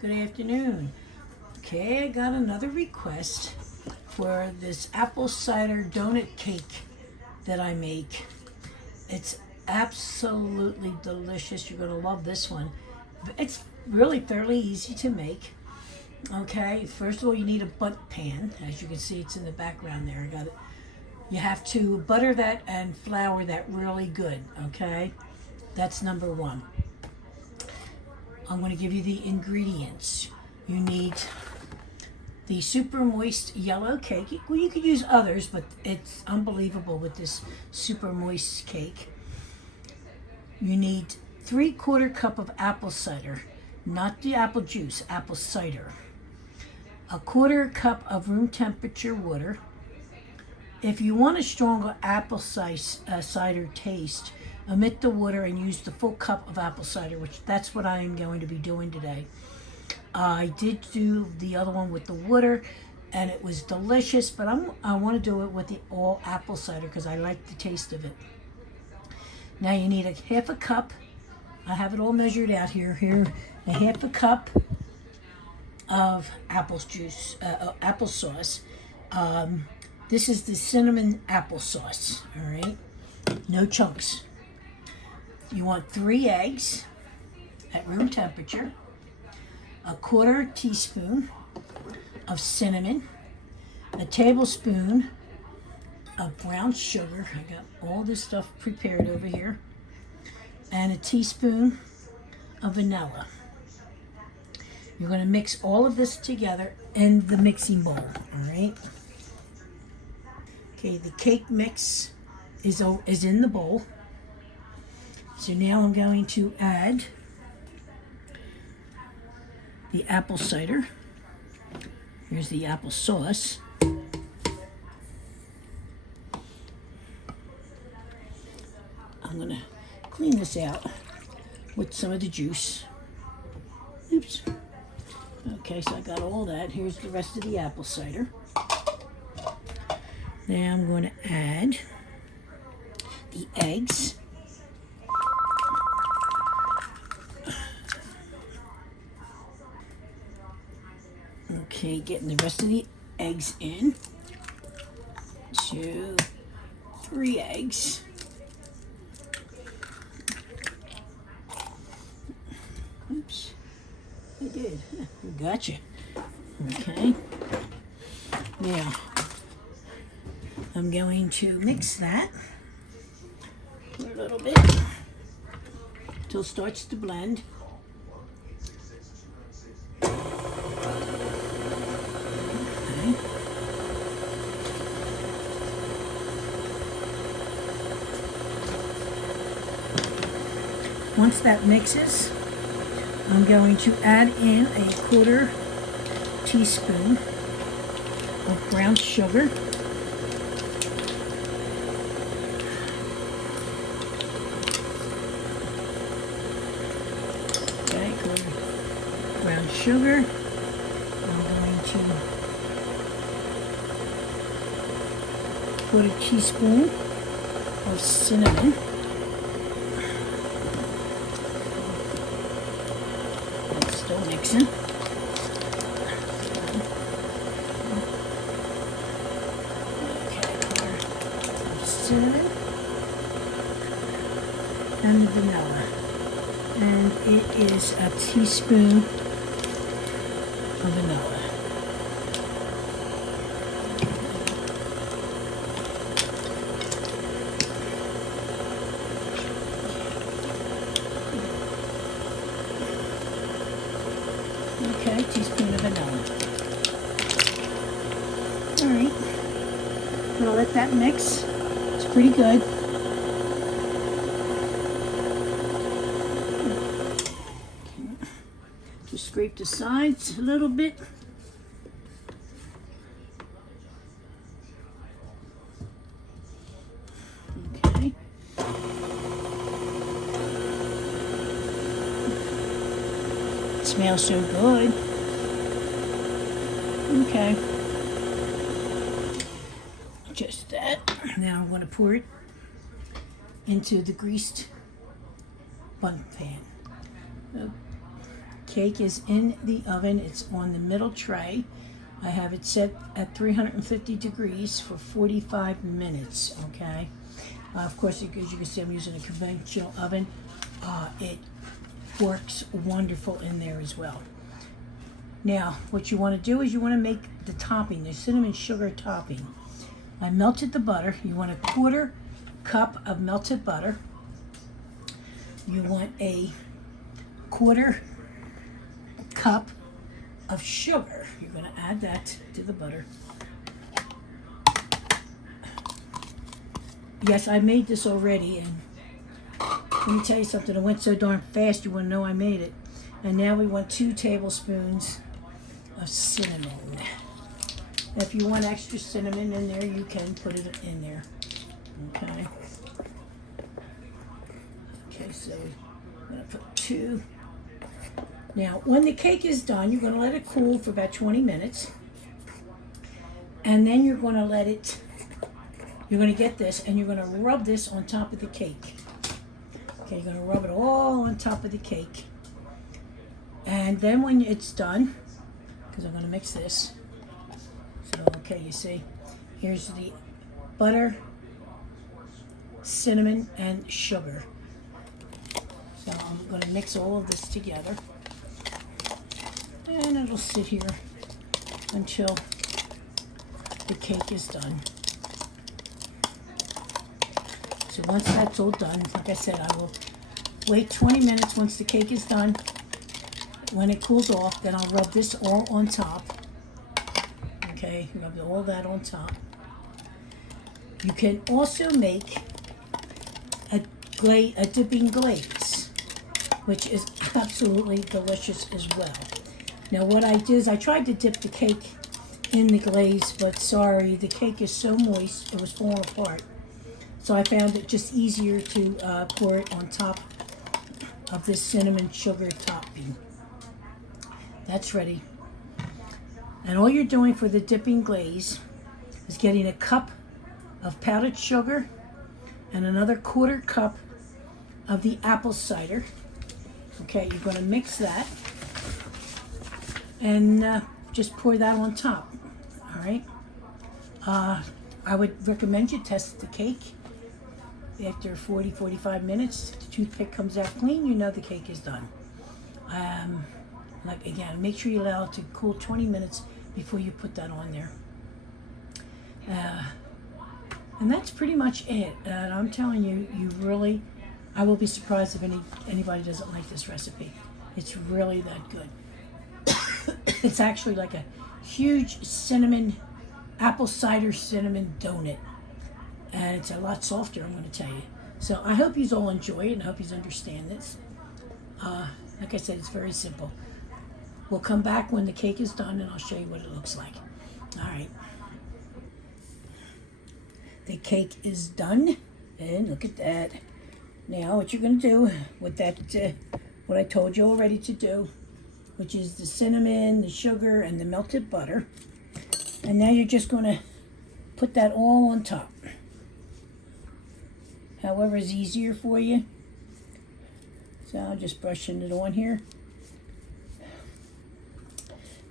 Good afternoon. Okay, I got another request for this apple cider donut cake that I make. It's absolutely delicious. You're going to love this one. It's really fairly easy to make. Okay, first of all, you need a butt pan. As you can see, it's in the background there. I got it. You have to butter that and flour that really good. Okay, that's number one. I'm going to give you the ingredients. You need the super moist yellow cake. Well, you could use others, but it's unbelievable with this super moist cake. You need 3/4 cup of apple cider, not the apple juice, apple cider. 1/4 cup of room temperature water. If you want a stronger apple cider taste, omit the water and use the full cup of apple cider, which that's what I am going to be doing today. I did do the other one with the water, and it was delicious, but I want to do it with the all apple cider because I like the taste of it. Now you need a 1/2 cup. I have it all measured out here. Here, a 1/2 cup of apple juice, applesauce. This is the cinnamon applesauce. All right, no chunks. You want 3 eggs at room temperature, 1/4 teaspoon of cinnamon, a tablespoon of brown sugar. I got all this stuff prepared over here, and a teaspoon of vanilla. You're going to mix all of this together in the mixing bowl, all right? Okay, the cake mix is in the bowl. So now I'm going to add the apple cider. Here's the apple sauce. I'm going to clean this out with some of the juice. Oops. Okay, so I got all that. Here's the rest of the apple cider. Now I'm going to add the eggs. Okay, getting the rest of the eggs in. 2, 3 eggs. Oops, I did. Gotcha. Okay. Now, I'm going to mix that for a little bit until it starts to blend. Once that mixes, I'm going to add in a 1/4 teaspoon of brown sugar. Okay, 1/4 brown sugar. I'm going to 1/4 teaspoon of cinnamon. Still mixing. Okay, 1/4 cinnamon and the vanilla. And it is a teaspoon of vanilla. Okay, teaspoon of vanilla. All right, I'm gonna let that mix. It's pretty good. Just scrape the sides a little bit. Okay. It smells so good. Okay. Just that. Now I'm going to pour it into the greased bun pan. cake is in the oven. It's on the middle tray. I have it set at 350 degrees for 45 minutes, okay? Of course, as you can see, I'm using a conventional oven. It works wonderful in there as well. Now, what you want to do is you want to make the topping, the cinnamon sugar topping. I melted the butter. You want a 1/4 cup of melted butter. You want a 1/4 cup of sugar. You're going to add that to the butter. Yes, I made this already, and let me tell you something. It went so darn fast, you wouldn't know I made it. And now we want 2 tablespoons of cinnamon. If you want extra cinnamon in there, you can put it in there. Okay. Okay, so I'm going to put 2. Now, when the cake is done, you're going to let it cool for about 20 minutes. And then you're going to you're going to get this, and you're going to rub this on top of the cake. Okay, you're going to rub it all on top of the cake. And then when it's done, because I'm going to mix this. So, okay, you see, here's the butter, cinnamon, and sugar. So I'm going to mix all of this together. And it'll sit here until the cake is done. So once that's all done, like I said, I will wait 20 minutes once the cake is done. When it cools off, then I'll rub this all on top. Okay, rub all that on top. You can also make a dipping glaze, which is absolutely delicious as well. Now what I did is I tried to dip the cake in the glaze, but sorry, the cake is so moist, it was falling apart. So I found it just easier to pour it on top of this cinnamon sugar topping. That's ready. And all you're doing for the dipping glaze is getting a cup of powdered sugar and another 1/4 cup of the apple cider. Okay, you're going to mix that and just pour that on top. All right. I would recommend you test the cake. After 40-45 minutes, if the toothpick comes out clean, you know the cake is done. Like again, make sure you allow it to cool 20 minutes before you put that on there. And that's pretty much it. And I'm telling you, I will be surprised if anybody doesn't like this recipe. It's really that good. It's actually like a huge apple cider cinnamon donut. And it's a lot softer, I'm going to tell you. So I hope you all enjoy it, and I hope you understand this. Like I said, it's very simple. We'll come back when the cake is done, and I'll show you what it looks like. All right. The cake is done, and look at that. Now what you're going to do with that, what I told you already to do, which is the cinnamon, the sugar, and the melted butter. And now you're just going to put that all on top. However is easier for you. So I'm just brushing it on here.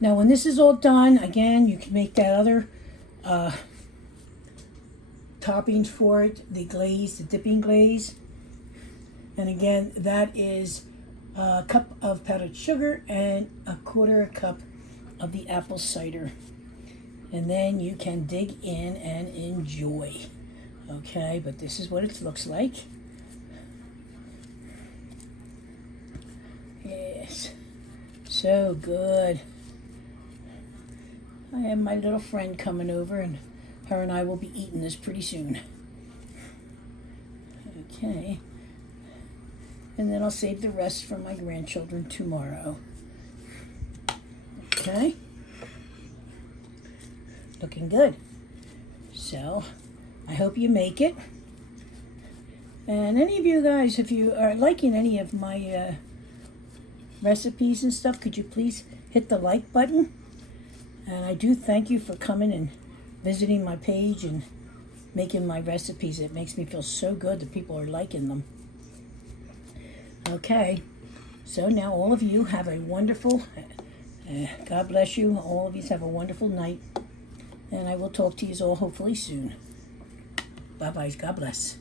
Now when this is all done, again, you can make that other toppings for it, the glaze, the dipping glaze. And again, that is a cup of powdered sugar and a 1/4 cup of the apple cider. And then you can dig in and enjoy. Okay, but this is what it looks like. Yes, so good. I have my little friend coming over, and her and I will be eating this pretty soon. Okay, and then I'll save the rest for my grandchildren tomorrow. Okay, looking good. So I hope you make it. And any of you guys, if you are liking any of my recipes and stuff, could you please hit the like button? And I do thank you for coming and visiting my page and making my recipes. It makes me feel so good that people are liking them. Okay, So now all of you have a wonderful, God bless you, all of you have a wonderful night. And I will talk to you all hopefully soon. Bye-bye. God bless.